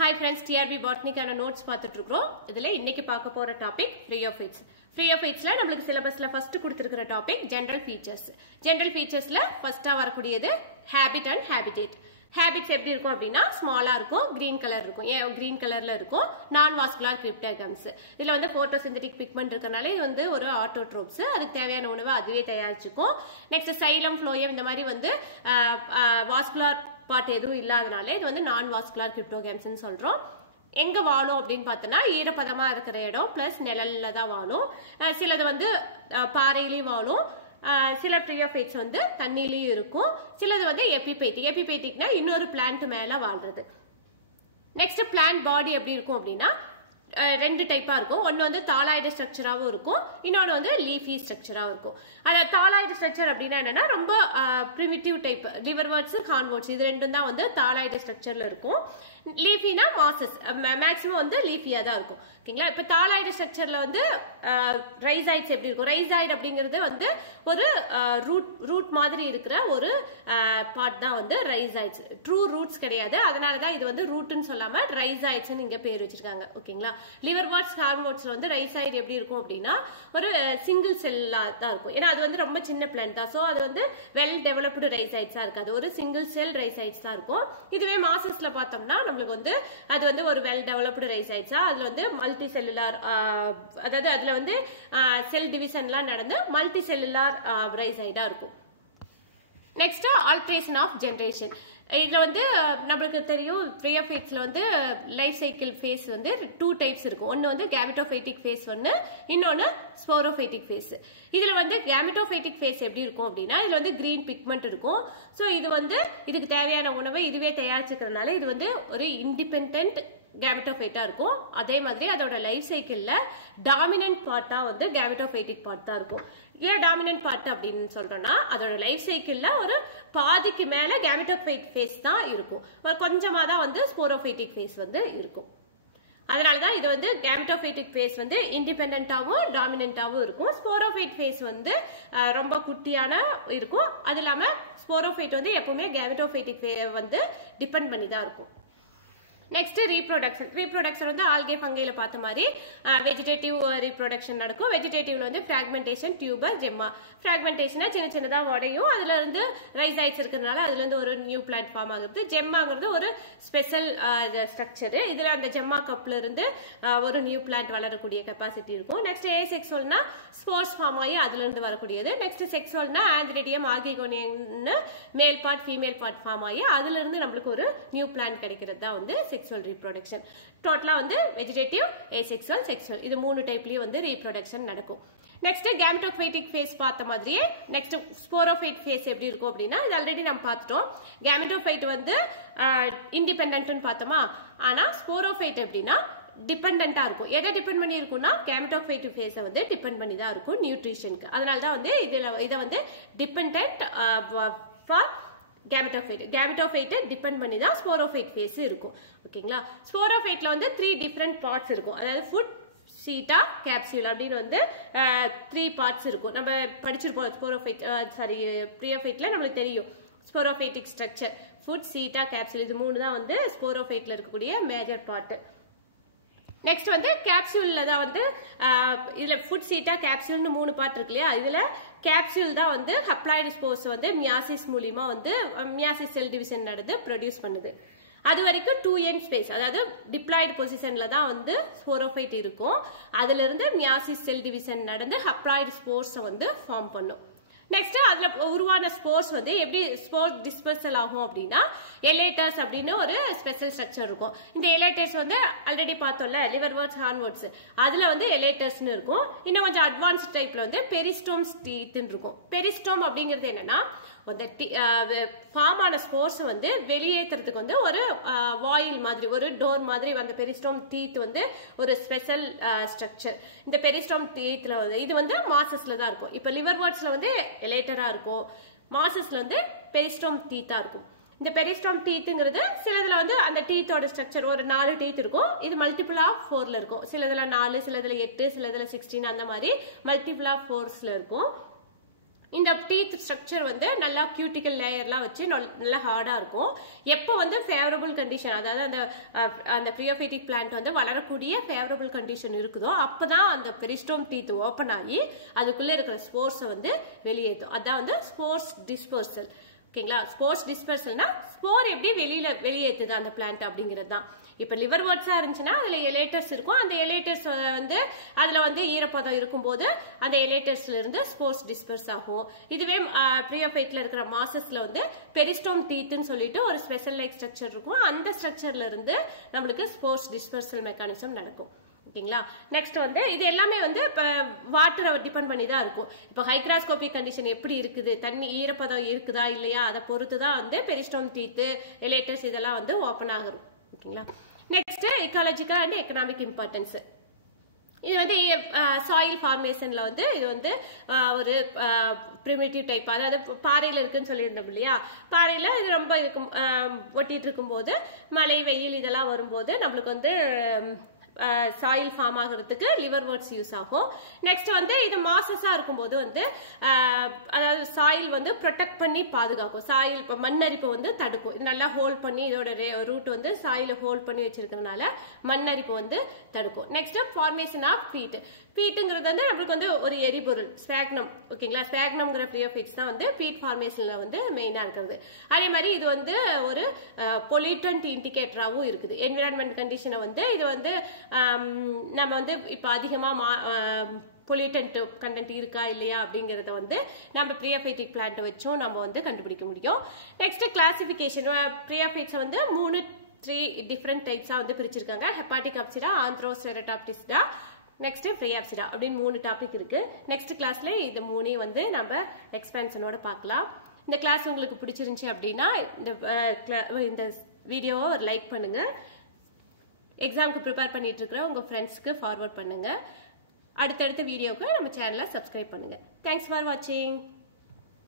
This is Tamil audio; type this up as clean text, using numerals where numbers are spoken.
Hi friends, TRB Botany கான notes பார்த்துட்டு இருக்கோம். இதுல இன்னைக்கு பார்க்க போற டாபிக் Phreophytes. Phreophytesல நமக்கு சிலபஸ்ல ஃபர்ஸ்ட் கொடுத்திருக்கிற டாபிக் General Features. General Featuresல ஃபர்ஸ்டா வரக்கூடியது Habit and Habitat. Habits எப்படி இருக்கும் அப்படினா ஸ்மாலா இருக்கும், கிரீன் கலர் இருக்கும். ஏன் கிரீன் கலர்ல இருக்கும்? நான் வாஸ்குலர் கிரிப்டோகம்ஸ். இதுல வந்து photosynthetic pigment இருக்கனால இது வந்து ஒரு ஆட்டோட்ரோப்ஸ். அதுக்கு தேவையான உணவை அதுவே தயாரிச்சுக்கும். நெக்ஸ்ட் சைலம், ஃப்ளோயம் இந்த மாதிரி வந்து வாஸ்குலர் பார்ட் எதுவும் இல்லாதனால இது வந்து நான் வாஸ்குலர் கிரிப்டோகம்ஸ்னு சொல்றோம். எங்க வாழும் அப்படின்னு பார்த்தோம்னா ஈரப்பதமா இருக்கிற இடம் பிளஸ் நிழல்ல தான் வாழும். சிலது வந்து பாறையிலயும் வாழும். சில Phreophytes வந்து தண்ணியிலயும் இருக்கும். சிலது வந்து எபிபைட்டிக். எபிபைட்டிக்னா இன்னொரு பிளான்ட் மேல வாழ்றது. நெக்ஸ்ட் பிளான்ட் பாடி எப்படி இருக்கும் அப்படின்னா ரெண்டு டைப்பா இருக்கும். ஒன்னு வந்து தாலாய்டு ஸ்ட்ரக்சராவும் இருக்கும், இன்னொன்னு வந்து லீஃபி ஸ்ட்ரக்சராவும் இருக்கும். அத தாலாய்டு ஸ்ட்ரக்சர் அப்படின்னா என்னன்னா ரொம்ப பிரிமிட்டிவ் டைப். லிவர்வர்ட்ஸ், கார்ன்வர்ட்ஸ் இது ரெண்டும் தான் வந்து தாலாய்டு ஸ்ட்ரக்சர்ல இருக்கும். லீஃபினா மாசஸ் மேக்ஸிமம் வந்து லீஃபியா தான் இருக்கும். ஓகேங்களா? இப்ப தாலாய்டு ஸ்ட்ரக்சர்ல வந்து ரைசாய்ட்ஸ் எப்படி இருக்கும்? ரைசாய்டு அப்படிங்கிறது வந்து ஒரு ரூட் மாதிரி இருக்கிற ஒரு பார்ட் தான் வந்து ரைசாய்ட்ஸ். ட்ரூ ரூட்ஸ் கிடையாது, அதனாலதான் இது வந்து ரூட்னு சொல்லாம ரைசாய்ட்ஸ் இங்க பேர் வச்சிருக்காங்க. ஓகேங்களா? லிவர்வர்ட்ஸ், கார்ன்வர்ட்ஸ்ல வந்து ரைசாய்டு எப்படி இருக்கும் அப்படின்னா ஒரு சிங்கிள் செல்லா தான் இருக்கும். ஏன்னா அது வந்து ரொம்ப சின்ன பிளான்ட் தான். சோ அது வந்து வெல் டெவலப்டு ரைசாய்ட்ஸா இருக்காது, ஒரு சிங்கிள் செல் ரைசாய்ட்ஸ் தான் இருக்கும். இதுவே மாசஸ்ல பார்த்தோம்னா நம்மளுக்கு வந்து அது வந்து ஒரு வெல் டெவலப்டு ரைசாய்ட்ஸா, அதுல வந்து மல்டி செல்லுலார், அதாவது அதுல வந்து செல் டிவிஷன்லாம் நடந்து மல்டி செல்லுலார் ரைசாய்டா இருக்கும். Next alteration of generation. இதுல வந்து நம்மளுக்கு தெரியும் Phreophytesல வந்து லைஃப் சைக்கிள் ஃபேஸ் வந்து 2 டைப்ஸ் இருக்கும். ஒன்னு வந்து கேமெட்டோபைட்டிக் ஃபேஸ் ஒன்னு, இன்னொன்னு ஸ்போரோபைட்டிக் ஃபேஸ். இதுல வந்து கேமெட்டோபைட்டிக் ஃபேஸ் எப்படி இருக்கும் அப்படின்னா இதுல வந்து கிரீன் பிக்மெண்ட் இருக்கும். சோ இது வந்து இதுக்கு தேவையான உணவை இதுவே தயாரிச்சுக்கிறதுனால இது வந்து ஒரு இண்டிபெண்டன்ட் கேமெட்டோபைட்டா இருக்கும். அதே மாதிரி அதோட லைஃப் சைக்கிள்ல டாமினன்ட் பார்ட்டா வந்து கேமெட்டோபைட்டிக் பார்ட் தான் இருக்கும். ஏன் டாமினன்ட் பார்ட் அப்படின்னு சொல்றோம்னா அதோட லைஃப் சைக்கிள்ல ஒரு பாதிக்கு மேல கேமெட்டோபைட் ஃபேஸ் தான் இருக்கும், கொஞ்சமா தான் வந்து ஸ்போரோபைட்டிக் ஃபேஸ் வந்து இருக்கும். அதனாலதான் இது வந்து கேமெட்டோபைட்டிக் ஃபேஸ் வந்து இண்டிபெண்டன்டாவும் டாமினன்டாவும் இருக்கும். ஸ்போரோபைட் ஃபேஸ் வந்து ரொம்ப குட்டியான இருக்கும். அது இல்லாம ஸ்போரோபைட் வந்து எப்பவுமே கேமெட்டோபைட்டிக் வந்து டிபெண்ட் பண்ணி தான் இருக்கும். Next reproduction. ரீப்ரொடக்ஷன் வந்து ஆல்கே ஃபங்கைல பார்த்த மாதிரி வெஜிடேட்டிவ் ரீப்ரொடக்ஷன் நடக்கும். வெஜிடேட்டிவ்ல வந்து பிராக்மெண்டேஷன், டியூபர், ஜெம்மா. பிராக்மெண்டேஷனா சின்ன சின்னதா உடையும், அதுல இருந்து ரைசாய்ட்ஸ் இருக்கிறதுனால அதுல இருந்து ஒரு நியூ பிளான்ட் ஃபார்ம் ஆகுது. ஜெம்மாங்கிறது ஒரு ஸ்பெஷல் ஸ்ட்ரக்சர். இதுல அந்த ஜெம்மா கப்ல இருந்து ஒரு நியூ பிளான்ட் வளரக்கூடிய கெப்பாசிட்டி இருக்கும். நெக்ஸ்ட் ஏசெக்சுவல்னா ஸ்போர்ஸ் ஃபார்ம் ஆகி அதுல இருந்து வரக்கூடியது. நெக்ஸ்ட் செக்சுவல்னா ஆந்திரிடியம், ஆர்கிகோனியம் மேல் பார்ட், ஃபீமேல் பார்ட் ஃபார்ம் ஆகி அதுல இருந்து நம்மளுக்கு ஒரு நியூ பிளான்ட் கிடைக்கிறது தான் வந்து செக்சுவல் ரீப்ரொடக்ஷன். டோட்டலா வந்து வெஜிடேட்டிவ், ஏசெக்சுவல், செக்சுவல் இது 3 டைப்லயும் வந்து ரீப்ரொடக்ஷன் நடக்கும். நெக்ஸ்ட் கேமெட்டோபைட்டிக் ஃபேஸ் பார்த்த மாதிரியே நெக்ஸ்ட் ஸ்போரோபைட் ஃபேஸ் எப்படி இருக்கும் அப்படின்னா இது ஆல்ரெடி நம்ம பார்த்துட்டோம். கேமெட்டோபைட் வந்து இண்டிபெண்டன்ட்னு பார்த்தோமா, ஆனா ஸ்போரோபைட் எப்படின்னா டிபெண்டா இருக்கும். எதை டிபெண்ட் பண்ணி இருக்கும்னா கேமெட்டோபைட்டிக் ஃபேஸை வந்து டிபெண்ட் பண்ணி தான் இருக்கும் நியூட்ரிஷனுக்கு. அதனால தான் வந்து இதை வந்து டிபெண்டன்ட் ஃபார் கேமெட்டோபைட் டிபெண்ட் பண்ணி தான் ஸ்போரோபைட் ஃபேஸ் இருக்கும். ஓகேங்களா? ஸ்போரோபைட்ல வந்து 3 டிஃபரெண்ட் பார்ட்ஸ் இருக்கும். அதாவது ஃபுட், சீட்டா, கேப்சூல் அப்படின்னு வந்து 3 பார்ட்ஸ் இருக்கும். நம்ம படிச்சிருப்போம் ஸ்போரோபைட் Phreophytesல நம்மளுக்கு தெரியும் ஸ்போரோபைட்டிக் ஸ்ட்ரக்சர். ஃபுட், சீட்டா, கேப்சூல் இது 3 தான் வந்து ஸ்போரோபைட்ல இருக்கக்கூடிய மேஜர் பார்ட். நெக்ஸ்ட் வந்து கேப்சூல்ல தான் வந்து இதுல ஃபுட், சீட்டா, கேப்சூல்னு 3 பார்ட் இருக்கு இல்லையா? இதுல கேப்சூல் தான் வந்து ஹப்ளாய்டு ஸ்போர்ஸ் வந்து மியாசிஸ் மூலியமா வந்து மியாசிஸ் செல் டிவிஷன் நடந்து ப்ரொடியூஸ் பண்ணுது. அது வரைக்கும் 2n ஸ்பேஸ், அதாவது டிப்ளாய்டு பொசிஷன்ல தான் வந்து ஸ்போரோபைட் இருக்கும். அதுல இருந்து மியாசிஸ் செல் டிவிஷன் நடந்து ஹப்ளாய்டு ஸ்போர்ஸ் வந்து ஃபார்ம் பண்ணும். நெக்ஸ்ட் அதுல உருவான ஸ்போர்ஸ் வந்து எப்படி ஸ்போர் டிஸ்பர்சல் ஆகும் அப்படின்னா எலேட்டர்ஸ் அப்படின்னு ஒரு ஸ்பெஷல் ஸ்ட்ரக்சர் இருக்கும். இந்த எலேட்டர்ஸ் வந்து ஆல்ரெடி பார்த்தோம்ல லிவர்வர்ட்ஸ், ஹார்ன்வர்ட்ஸ் அதுல வந்து எலேட்டர்ஸ்னு இருக்கும். இன்னும் கொஞ்சம் அட்வான்ஸ்ட் டைப்ல வந்து பெரிஸ்டோம்ஸ் டீத்னு இருக்கும். பெரிஸ்டோம் அப்படிங்கிறது என்னன்னா அந்த ஃபார்ம் ஆன ஸ்போர்ஸ் வந்து வெளியேற்றுறதுக்கு வந்து ஒரு வாயில் மாதிரி, ஒரு டோர் மாதிரி அந்த பெரிஸ்டோம் டீத் வந்து ஒரு ஸ்பெஷல் ஸ்ட்ரக்சர். இந்த பெரிஸ்டோம் டீத்ல இது வந்து மாசஸ்ல தான் இருக்கும். இப்ப லிவர்வர்ட்ஸ்ல வந்து எலேட்டரா இருக்கும், மாசஸ்ல வந்து பெரிஸ்டோம் டீத்தா இருக்கும். இந்த பெரிஸ்டோம் டீத்ங்கிறது சிலதுல வந்து அந்த டீத்தோட ஸ்ட்ரக்சர் ஒரு 4 டீத் இருக்கும். இது மல்டிபிள் ஆஃப் 4ல இருக்கும். சிலதுல 4, சிலதுல 8, சிலதுல 16 அந்த மாதிரி மல்டிபிள் ஆஃப் 4ல இருக்கும். இந்த டீத் ஸ்ட்ரக்சர் வந்து நல்லா கியூட்டிக்கல் லேயர்லாம் வச்சு நல்லா ஹார்டா இருக்கும். எப்போ வந்து ஃபேவரபிள் கண்டிஷன், அதாவது அந்த ப்ரியோஃபைட்டிக் பிளான்ட் வந்து வளரக்கூடிய ஃபேவரபிள் கண்டிஷன் இருக்குதோ அப்பதான் அந்த பெரிஸ்டோம் டீத் ஓப்பன் ஆகி அதுக்குள்ள இருக்கிற ஸ்போர்ஸை வந்து வெளியேற்றும். அதான் வந்து ஸ்போர்ஸ் டிஸ்பர்சல். ஓகேங்களா? ஸ்போர்ஸ் டிஸ்பர்சல்னா ஸ்போர் எப்படி வெளியேற்றுது அந்த பிளான்ட் அப்படிங்கிறது தான். இப்ப லிவர் வேர்ட்ஸா இருந்துச்சுன்னா அதுல எலேட்டர்ஸ் இருக்கும். அந்த எலேட்டர்ஸ் வந்து அதுல வந்து ஈரப்பதம் இருக்கும்போது அந்த எலேட்டர்ஸ்ல இருந்து ஸ்போர்ஸ் டிஸ்பர்ஸ் ஆகும். இதுவே ப்ரியோஃபைட்ல இருக்கிற மாசஸ்ல வந்து பெரிஸ்டோம் டீத்னு சொல்லிட்டு ஒரு ஸ்பெஷல் லைக் ஸ்ட்ரக்சர் இருக்கும். அந்த ஸ்ட்ரக்சர்ல இருந்து நம்மளுக்கு ஸ்போர்ஸ் டிஸ்பர்சல் மெக்கானிசம் நடக்கும். ஓகேங்களா? நெக்ஸ்ட் வந்து இது எல்லாமே வந்து இப்ப வாட்டரை டிபெண்ட் பண்ணி தான் இருக்கும். இப்போ ஹைக்ராஸ்கோபிக் கண்டிஷன் எப்படி இருக்குது, தண்ணி ஈரப்பதம் இருக்குதா இல்லையா, அதை பொறுத்து தான் வந்து பெரிஸ்டோம் டீத் எலேட்டர்ஸ் இதெல்லாம் வந்து ஓப்பன் ஆகும். ஓகேங்களா? Next ecological and economic importance. இது வந்து சாயில் ஃபார்மேஷன்ல வந்து இது வந்து ஒரு பிரிமிட்டிவ் டைப், அதாவது பாறையில இருக்குன்னு சொல்லியிருந்தோம் இல்லையா. பாறையில இது ரொம்ப இருக்கும் ஒட்டிட்டு இருக்கும்போது மழை வெயில் இதெல்லாம் வரும்போது நம்மளுக்கு வந்து சாயில் ஃபார்ம் ஆகிறதுக்கு லிவர் வேர்ட்ஸ் யூஸ் ஆகும். நெக்ஸ்ட் வந்து இது மாசஸா இருக்கும்போது வந்து அதாவது சாயில் வந்து ப்ரொடெக்ட் பண்ணி பாதுகாக்கும். சாயில் மண்ணரிப்பை வந்து தடுக்கும். இது நல்லா ஹோல்ட் பண்ணி இதோட ரூட் வந்து சாயில ஹோல்ட் பண்ணி வச்சிருக்கிறதுனால மண்ணரிப்பு வந்து தடுக்கும். Next formation of peat. பீட்டுங்கிறது வந்து நம்மளுக்கு வந்து ஒரு எரிபொருள் ஸ்பாக்னம். ஓகேங்களா? ஸ்பாக்னம்ங்கிற ப்ரியோஃபைட்ஸ் தான் வந்து பீட் ஃபார்மேஷன்ல வந்து மெயினா இருக்கிறது. அதே மாதிரி இது வந்து ஒரு பொல்யூட்டன்ட் இண்டிகேட்டராகவும் இருக்குது. என்விரான்மெண்ட் கண்டிஷனை வந்து இது வந்து நம்ம வந்து இப்ப அதிகமா பொல்யூட்டன்ட் கண்டென்ட் இருக்கா இல்லையா அப்படிங்கறத வந்து நம்ம ப்ரியோஃபைட்டிக் பிளான்ட் வச்சும் நம்ம வந்து கண்டுபிடிக்க முடியும். Next classification. ப்ரியோஃபைட்ஸ் வந்து 3 டிஃபரெண்ட் டைப்ஸா வந்து பிரிச்சிருக்காங்க. ஹெப்பாட்டிக் அப்சிடா, ஆந்த்ரோசெரடாப்டிஸ்டா, நெக்ஸ்ட் ஃப்ரையாப்சிடா அப்படின்னு 3 டாபிக் இருக்கு. நெக்ஸ்ட் கிளாஸ்ல இந்த 3 வந்து நம்ம எக்ஸ்பென்ஷனோட பார்க்கலாம். இந்த கிளாஸ் உங்களுக்கு பிடிச்சிருந்துச்சு அப்படின்னா இந்த வீடியோவை ஒரு லைக் பண்ணுங்க. எக்ஸாமுக்கு ப்ரிப்பேர் பண்ணிட்டு இருக்கிற உங்க ஃப்ரெண்ட்ஸ்க்கு ஃபார்வர்ட் பண்ணுங்க. அடுத்தடுத்த வீடியோவுக்கு நம்ம சேனலை சப்ஸ்கிரைப் பண்ணுங்க. தேங்க்ஸ் ஃபார் வாட்சிங்.